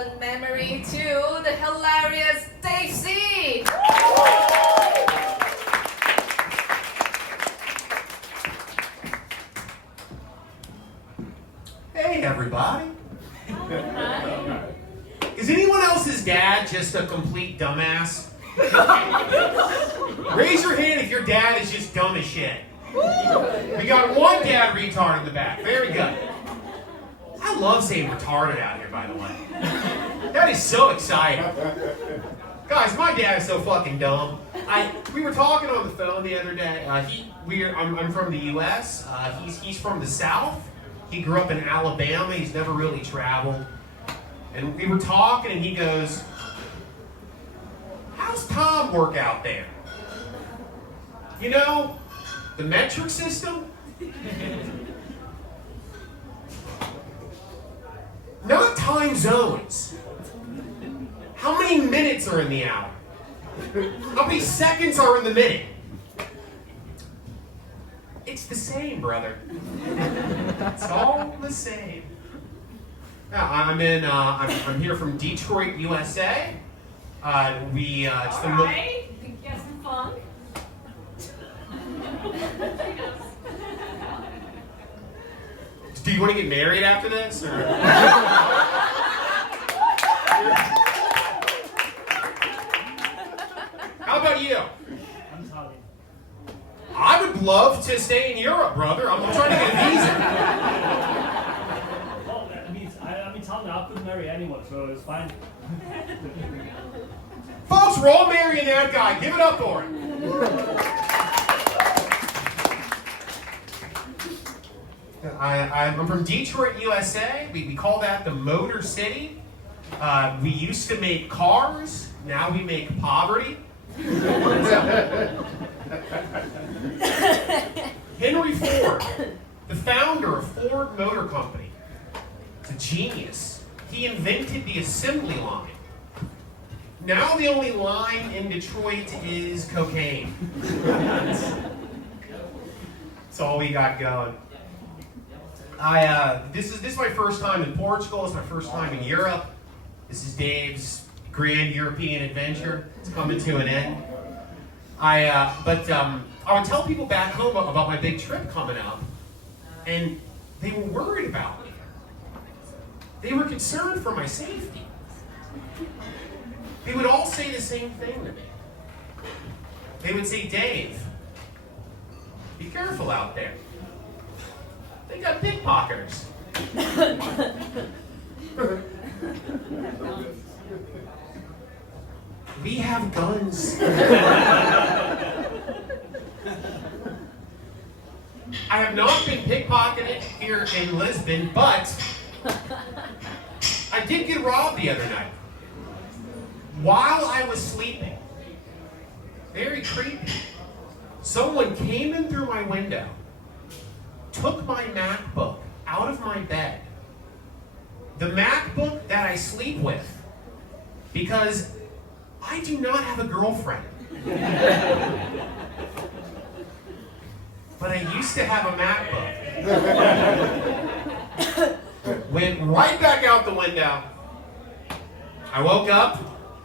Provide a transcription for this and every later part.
fond memory to the hilarious Dave C. Hey, everybody. Is anyone else's dad just a complete dumbass? Raise your hand if your dad is just dumb as shit. We got one dad retard in the back. Very good. I love saying retarded out here, by the way. That is so exciting. Guys, my dad is so fucking dumb. We were talking on the phone the other day. I'm from the U.S. He's from the South. He grew up in Alabama. He's never really traveled. And we were talking, and he goes, "How's Tom work out there? You know, the metric system? Not time zones. How many minutes are in the hour? How many seconds are in the minute? It's the same, brother. It's all the same." Now, I'm here from Detroit, USA. It's the Alright, get some funk. Do you want to get married after this? Or? How about you? I'm Italian. I would love to stay in Europe, brother. I'm trying to get a visa. Well, I'm Italian. I couldn't marry anyone, so it's fine. Folks, we're all marrying that guy. Give it up for him. I'm from Detroit, USA. We call that the Motor City. We used to make cars. Now we make poverty. Henry Ford, the founder of Ford Motor Company, is a genius. He invented the assembly line. Now the only line in Detroit is cocaine. That's all we got going. This is my first time in Portugal. It's my first time in Europe. This is Dave's grand European adventure. It's coming to an end. I would tell people back home about my big trip coming up, and they were worried about me. They were concerned for my safety. They would all say the same thing to me. They would say, "Dave, be careful out there. They got pickpocketers." We have guns. I have not been pickpocketed here in Lisbon, but I did get robbed the other night while I was sleeping. Very creepy. Someone came in through my window, took my MacBook out of my bed. The MacBook that I sleep with, because I do not have a girlfriend. But I used to have a MacBook. Went right back out the window. I woke up,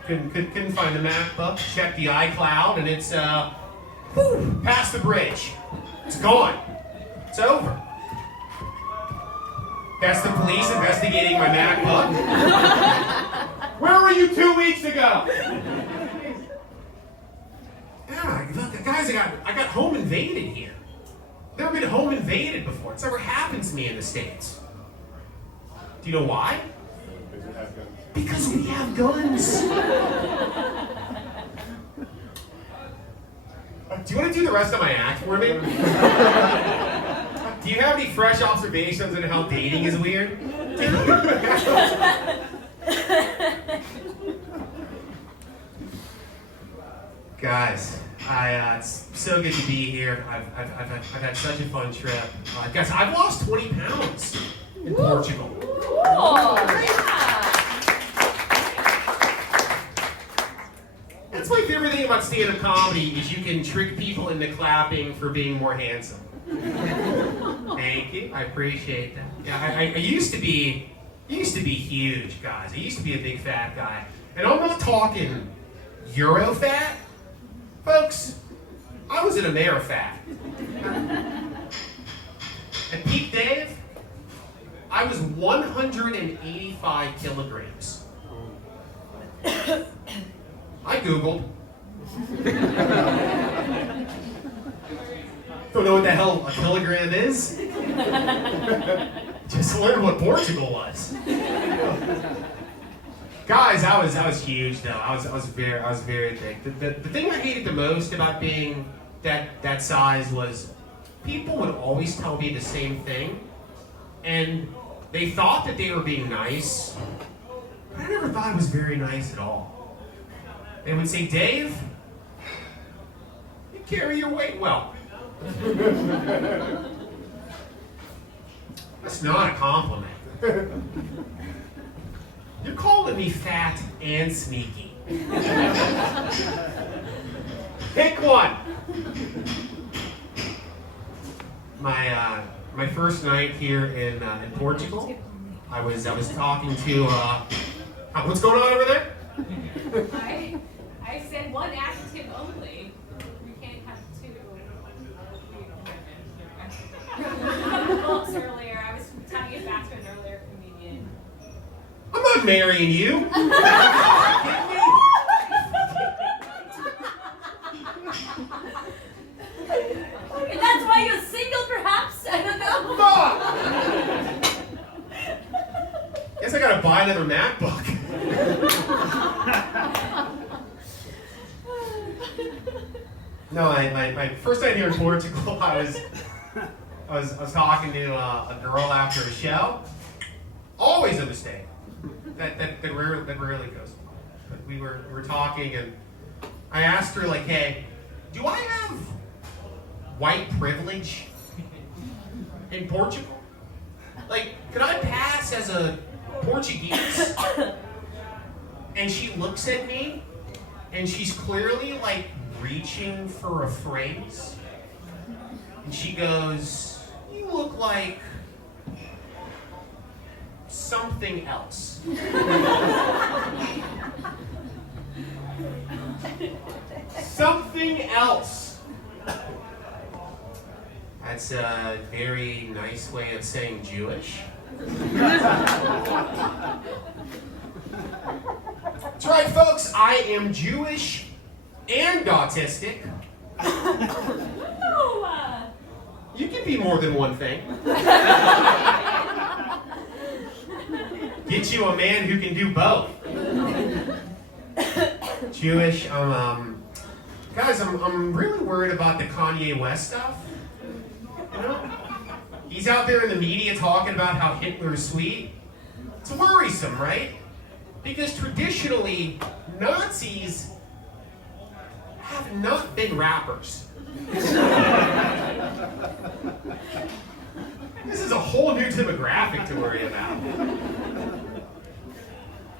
couldn't find the MacBook, checked the iCloud, and it's past the bridge. It's gone. It's over. That's the police investigating my MacBook. Where were you 2 weeks ago? Yeah, guys, I got home invaded here. Never been home invaded before. It's never happened to me in the States. Do you know why? Because we have guns. Do you want to do the rest of my act for me? Do you have any fresh observations on how dating is weird? Guys, it's so good to be here. I've had such a fun trip. Guys, I've lost 20 pounds in Portugal. Cool. That's my favorite thing about stand-up comedy is you can trick people into clapping for being more handsome. Thank you. I appreciate that. Yeah, I used to be Used to be huge, guys. I used to be a big fat guy. And I'm not talking Euro fat. Folks, I was an Amerifat. At peak Dave, I was 185 kilograms. I Googled. Don't know what the hell a kilogram is? Just learned what Portugal was. Guys, I was huge though. I was very big. The thing I hated the most about being that size was people would always tell me the same thing, and they thought that they were being nice, but I never thought it was very nice at all. They would say, "Dave, you carry your weight well." That's not a compliment. You're calling me fat and sneaky. Pick one. My first night here in Portugal, I was talking to what's going on over there? I said one adjective only. We can't have two. Books earlier. I was telling it back to an earlier comedian. I'm not marrying you. And that's why you're single, perhaps? I don't know. Guess I gotta buy another MacBook. No, my first night here in Portugal, I was talking to a girl after a show. Always a mistake. That rarely goes. But we were talking, and I asked her, like, "Hey, do I have white privilege in Portugal? Like, could I pass as a Portuguese?" And she looks at me, and she's clearly like reaching for a phrase, and she goes, "You look like something else." Something else. That's a very nice way of saying Jewish. That's right, folks. I am Jewish and autistic. Oh, You can be more than one thing. Get you a man who can do both. Jewish. Guys, I'm really worried about the Kanye West stuff. You know, he's out there in the media talking about how Hitler's sweet. It's worrisome, right? Because traditionally, Nazis have not been rappers. This is a whole new demographic to worry about.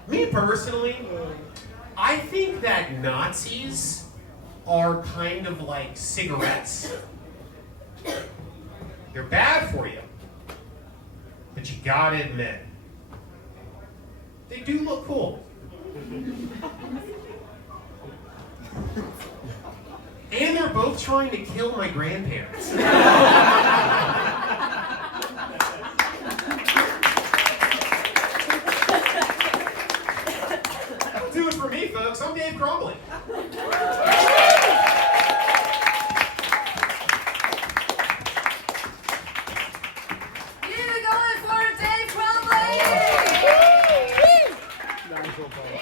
Me personally, I think that Nazis are kind of like cigarettes. They're bad for you, but you gotta admit, they do look cool. And they're both trying to kill my grandparents. That'll do it for me, folks. I'm Dave Crumbley. you going for Dave Crumbley? Hey,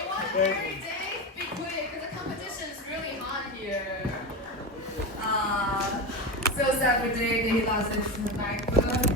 want to marry Dave? Be quick, because the competition is really hot here. So sad for Dave that he lost his MacBook.